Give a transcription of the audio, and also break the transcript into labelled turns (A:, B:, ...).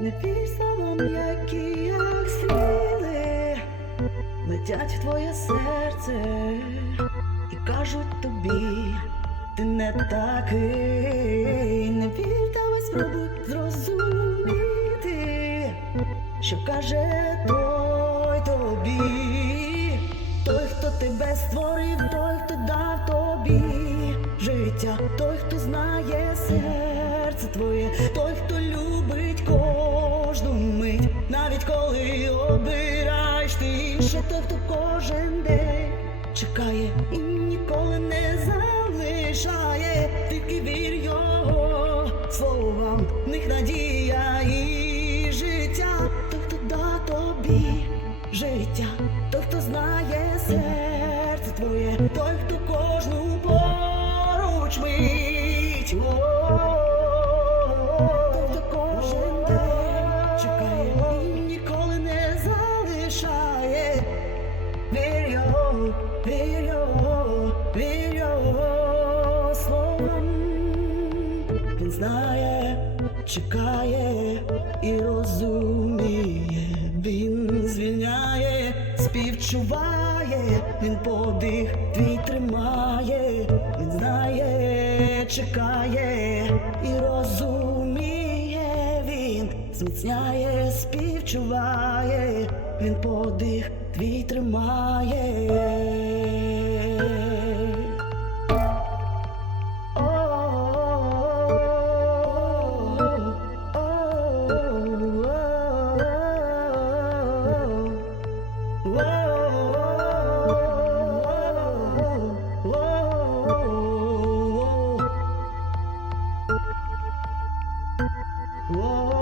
A: не словам, які як стріли, летять в твоє серце і кажуть тобі, ти не такий, не вір, давай спробуй зрозуміти, що каже той тобі, той, хто тебе створив, той, хто дав тобі життя, той, хто знає серце твоє, той, кожну навіть коли обираєш ти ще той, хто кожен день чекає і ніколи не залишає, тільки вір його словам, в них надія і життя, той, хто дав тобі життя, той, хто знає серце твоє, той, хто кожну поруч мить. Вір його, вір. Він знає, чекає і розуміє. Він звільняє, співчуває, він подих твій тримає, він знає, чекає і розуміє. Він зміцняє, співчуває, він подих твій тримає. 우와.